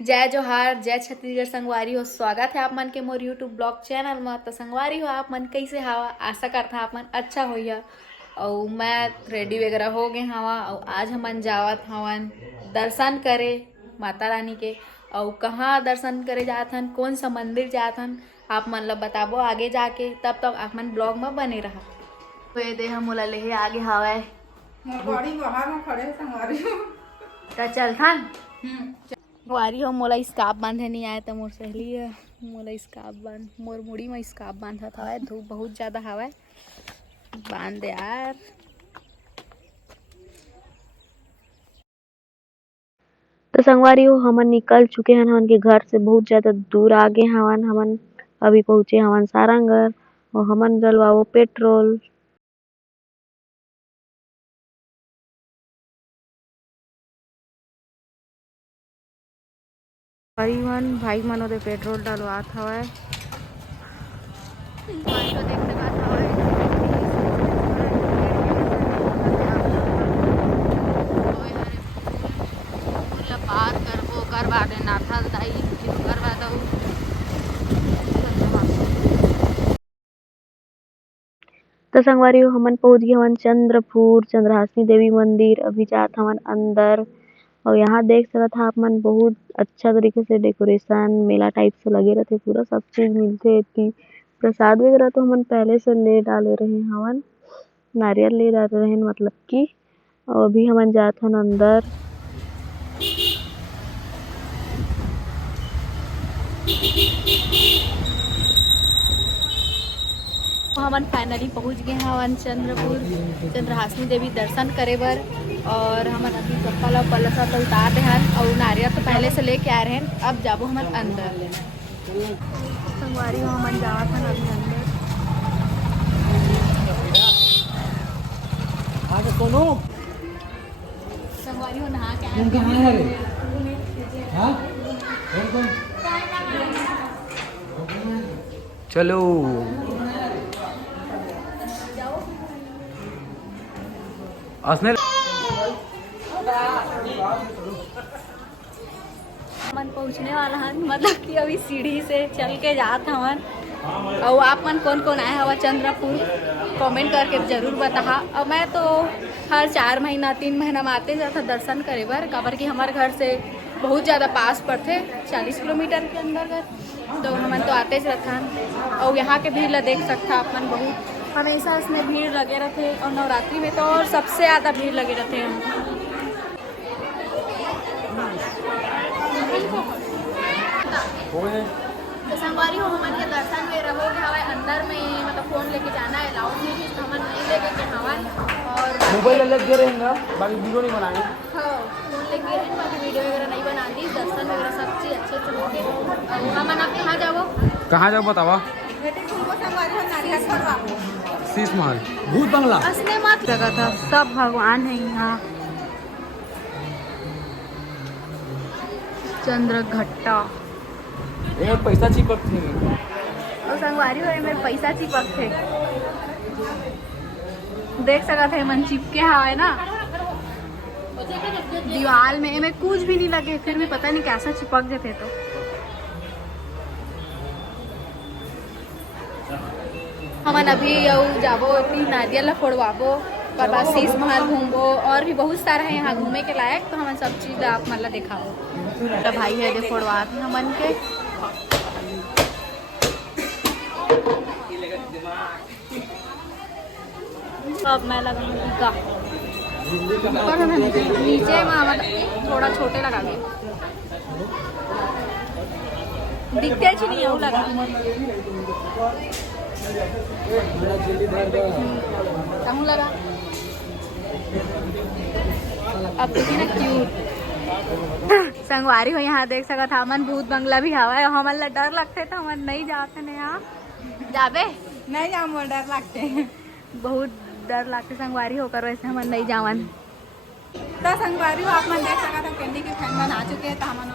जय जोहार, जय छत्तीसगढ़ संगवारी हो। स्वागत है आप मन के मोर यूट्यूब ब्लॉग चैनल में। तो संगवारी हो आप मन कैसे हवा, आशा करता आप मन अच्छा होइया। और मैं रेडी वगैरह हो गए हवा और आज हमन जावत हवन दर्शन करे माता रानी के। और कहाँ दर्शन करे जात हन, कौन सा मंदिर जात हन, आप मन ला बताबो आगे जाके। तब तक आप मन ब्लॉग में बने रहा। तो दे हम मोला लेहे आगे हवाए बाहर में खड़े संगवारी हो। तो चलथन वारी हो। मोला स्कार्फ बांधे नहीं आए तो मोर सहेली है मोला स्कार्फ बांध, मोर मुड़ी में स्कार्फ बांधत हवय। धूप बहुत ज्यादा हवय, बांध दे यार। तो संगवारी हो हमन निकल चुके हन हमन के घर से बहुत ज्यादा दूर आगे हवन। हमन अभी पहुंचे हवन सारंगढ़ और हमन डलवाओ पेट्रोल। भाई मन ओदे पेट्रोल डलवात हवय। पार करबो करवा दे नाथल दाई करवा दऊ। तो संगवारी हो हमन पहुंच गए हवन चंद्रपुर चंद्रहासिनी देवी मंदिर। अभी जात हवन अंदर और यहाँ देख सकत आप मन बहुत अच्छा तरीके से डेकोरेशन मेला टाइप से लगे रहते। पूरा सब चीज मिलते इतनी। प्रसाद वगैरह तो हमन पहले से ले डाले रहे हवन, नारियल ले डाले रहे मतलब की। और अभी हमन जात हन अंदर। हमन फाइनली पहुंच गए हवन चंद्रपुर चंद्रहासिनी देवी दर्शन करे बर। और हमन अभी चप्पल और पल्ला सब उतार दे हन और नारियल तो पहले से लेके आ रहे हैं। अब जाबो हमन अंदर। संगवारी हो हमन जावत हन अभी अंदर। संगवारी हो नहा के चलो असने मन पहुंचने वाला हन, मतलब कि अभी सीढ़ी से चल के जात हवन। और आप मन कौन कौन आए हवा चंद्रपुर कमेंट करके जरूर बता। और मैं तो हर 4 महीना 3 महीना में आते जाता दर्शन करे बर, काबर कि हमारे घर से बहुत ज़्यादा पास पड़ते 40 किलोमीटर के अंदर घर। तो हमन तो आते रहथन। और यहाँ के भीड़ ला देख सकता आप मन, बहुत हमेशा इसमें भीड़ लगे रहते। और नवरात्रि में तो और सबसे ज़्यादा भीड़ लगे रहते हैं। तो संगवारी हो हमन के दर्शन में रहोगे हवाए अंदर में, मतलब फोन लेके जाना है अलाउड नहीं है। हमन नहीं लेके के हवाए और मोबाइल अलग दे रहेंगे, बाकी वीडियो नहीं बनाएंगे। हाँ फोन लेके रहें, बाकी वीडियो वगैरह नहीं बना दी। दर्शन वगैरह सब चीज़ अच्छे से हो गए। हमन आप कहाँ जाओ, कहाँ जाओ बतावा। शीश महल, भूत बंगला, असने मत जगह था सब भगवान है यहाँ। चंद्र घट्टा ये पैसा चिपक थे। और संगवारी हो मेरे पैसा चिपक थे, देख सकते थे मन चिपके हवाए ना दीवार में। एमे कुछ भी नहीं लगे फिर भी पता नहीं कैसा चिपक जाते। तो हमन अभी जाबो नारियल ला फोड़वाबो, और बाद शीश महल घूमबो। और भी बहुत सारा है यहाँ घूमे के लायक। तो हमन सब चीज़ आप मतलब दिखाओ। तो भाई है दे फोड़वाते हमन के। अब मैं लगा नीचे में थोड़ा छोटे लगा दिए, दिखते अच्छी नहीं है वो लगा। कहूँ लगा अब देखिए ना क्यूट। संगवारी हो यहाँ देख सकत हमन भूत बंगला भी हवा है। हमन ला डर लगते तो हमन नहीं जाते न यहाँ। जाबे नहीं जाम, डर लगते बहुत डर लगते संगवारी होकर, वैसे हमन नहीं जावन। तो संगवारी हो आप मन देख सकते हो कैंडी के फैन में आ चुके हैं। तो हमन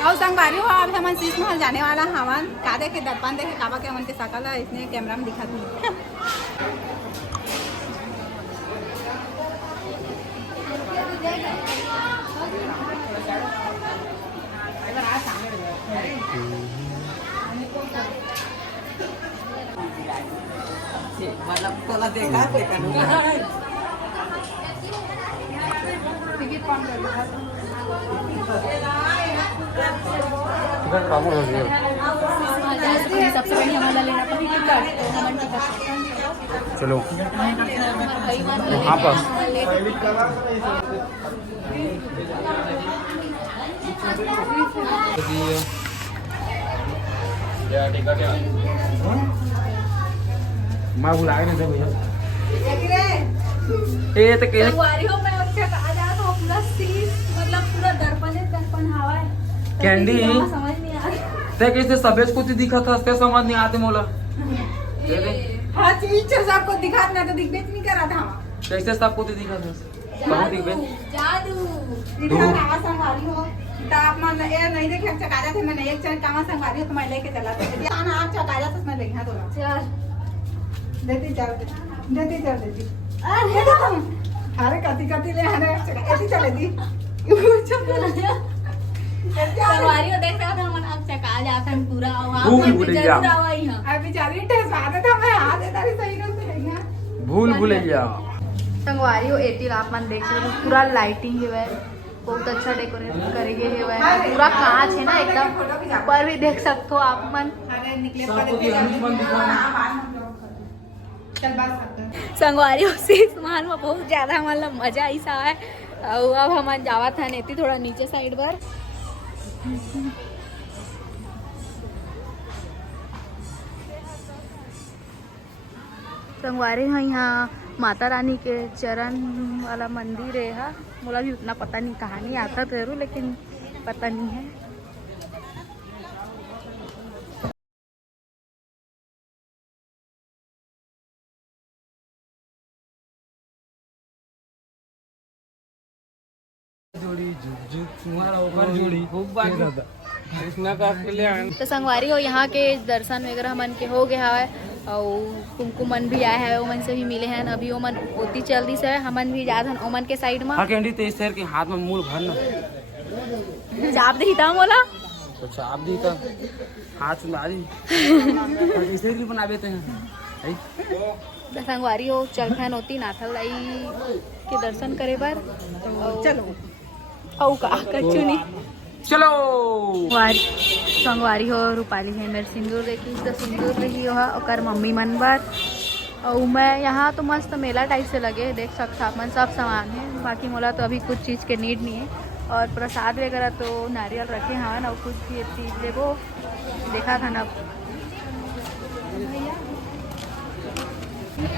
और संगवारी हो अब हमन शीश महल जाने वाला हवन। का देखे दर्पण देखे काबा के हमन के सकल है इसने कैमरा में दिखा थी। टिकट कौन कर रहा है? सबसे पहले हमारा लेना पड़ेगा टिकट, तो हमारे टिकट चलो कई बार हाँ पर मैं भुला नहीं था भैया ए तो के संगवारी हो मैं उससे कहा जा तो पूरा सीट मतलब पूरा दर्पण हवा है कैंडी समझ नहीं आ रहा ते कैसे सबेज कुछ दिखा था ते समझ नहीं आते मोला दे दे हाँ चीज सबको दिखा ना तो दिख नहीं करा था कैसे सब कुछ दिखा था कहाँ दिख गए जादू इधर कावा संभाली हो ताप मन ए नहीं देखे चकाजा थे मैंने एक चन कावा संभाली हो तो मैं लेके चला था यदि आना आप चकाजा तो मैं लेके तो चल देती चल देती अरे कति ले आने ऐसी चले दी संगवारी हो देख रहा था मन अब चका जाता है पूरा वहां भूल पे भुलैया। जरूर आवा यहाँ अब बेचारी टेस्ट था मैं हाथ देता रही सही ना सही ना भूल भुलैया संगवारी हो एटी आप मन देख सकते हो पूरा लाइटिंग है बहुत अच्छा डेकोरेट करेंगे है पूरा कांच है ना एकदम ऊपर भी देख सकते हो आप मन अरे निकले सबको ध्यान दिखाना। चल बस संगवारी हो शीश महल में बहुत ज्यादा मतलब मजा ऐसा है और अब हम जावा था नेती थोड़ा नीचे साइड पर संगवारी है यहाँ माता रानी के चरण वाला मंदिर है यहाँ मुझे भी उतना पता नहीं कहानी आता जरूर लेकिन पता नहीं है जोड़ी जुग तुम्हारा ऊपर जोड़ी खूब बात इसना का के ले आए तो संगवारी हो यहाँ के दर्शन वगैरह मन के हो गया है और कुमकुम मन भी आया है ओमन से भी मिले हैं अभी ओमन ओती चल दी से हमन भी जात हन ओमन के साइड में हाँ कैंडी तेज शहर के हाथ में मूल भर ना चाप दी था मोला तो चाप दी तो हाथ में आ रही इसे भी बना देते हैं तो संगवारी हो चल फैन होती नाथल लाई के दर्शन करे बर चलो औ का कचुनी चलो संगवारी हो रूपाली है मेरे सिंदूर देखी तो सिंदूर रही हो और मम्मी मन बर और मैं यहाँ तो मस्त मेला टाइप से लगे देख सकता अपन सब सामान है बाकी मोला तो अभी कुछ चीज़ के नीड नहीं है और प्रसाद वगैरह तो नारियल रखे हैं और कुछ भी चीज़ देखो देखा था ना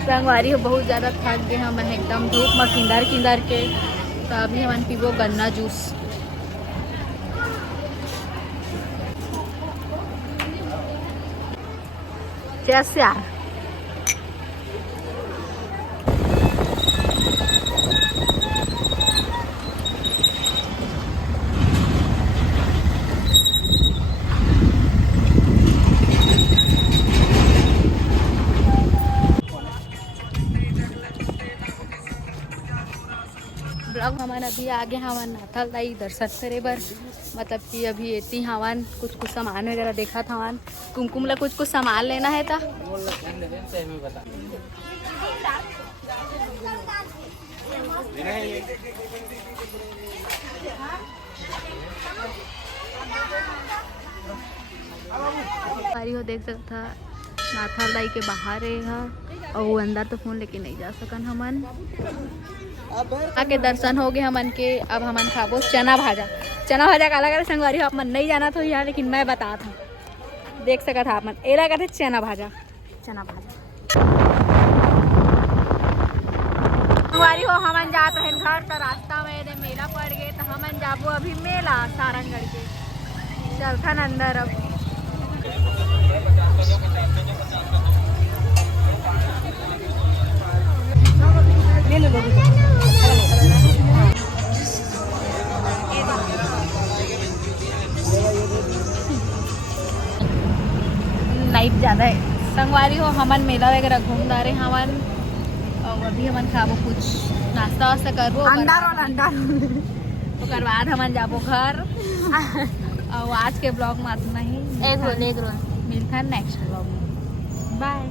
संगवारी हो बहुत ज़्यादा थक गए हम एकदम धूप में किंदर के तो अभी हम पीबो गन्ना जूस कैसे यार ब्लॉग हमारा अभी आगे हवन नाथल लाई दर्शन करे बर मतलब कि अभी एती हवन कुछ सामान वगैरह देखा था हवन कुमकुम ला कुछ सामान लेना है था हमारी हो देख सकता नाथल लाई के बाहर है और वो अंदर तो फोन लेके नहीं जा सकन हमन आके दर्शन हो गए हमन के अब हमन खाबो चना भाजा काला करे संगवारी हो अपन नहीं जाना था यहाँ लेकिन मैं बता था देख सका था अपन एला कहते चना भाजा संगवारी हो हमन जात रहन घर तो रास्ता में मेला पड़ गए तो हमन जाबो अभी मेला सारंगढ़ के चलथन अंदर अब नाइट ज़्यादा है संगवारी हो हमन मेला वगैरह घूम रहे हमन और अभी हमन खाबो कुछ नाश्ता वास्ता करबो ओकर बाद हमन जाबो घर और आज के ब्लॉग में इतना ही मिलता है नेक्स्ट ब्लॉग में बाय।